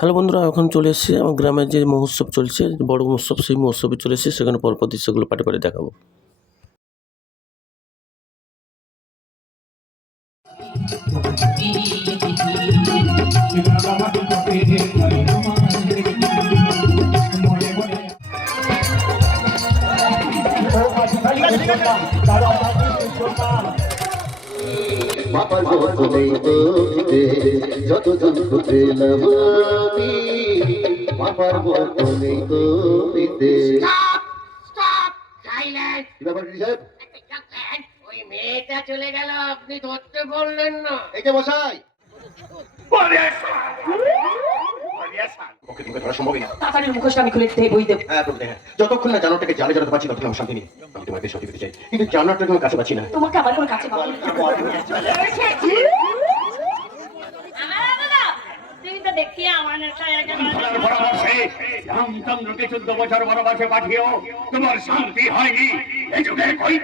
Hello বন্ধুরা, এখন চলে এসেছি আমার গ্রামের যে মহোৎসব চলছে, বড় মহোৎসব, সেই মহোৎসবে চলে এসেছি। সেখানে পরপর দৃশ্যগুলো পাটে, পাটে দেখাবো। বাবার মতো নেই তো দিতে যতজন খুঁজলাম আমি, বাবার মতো নেই তো দিতে। কি ব্যাপার দিদি সাহেব? ওই মেয়েটা চলে গেল, আপনি ধরতে বললেন না? এই যে মশাই, ওকে তুমি ধরা সম্ভবই না। তাড়াতাড়ি মুখোশটা আমি খুলে দিতে বই দেব। হ্যাঁ প্রভু, হ্যাঁ। যতক্ষণ না জানোটাকে জালে জানাতে পারছি ততক্ষণ আমি শান্তি নেই। আমি তোমাকে সত্যি দিতে চাই, কিন্তু জানোটাকে আমি কাছে পাচ্ছি না। তোমাকে আবার কোনো কাছে পাবো না। তুমি তো দেখি আমার রামচন্দ্রকে 14 বছর বনবাসে পাঠিয়েও তোমার শান্তি হয়নি। এই যুগে কই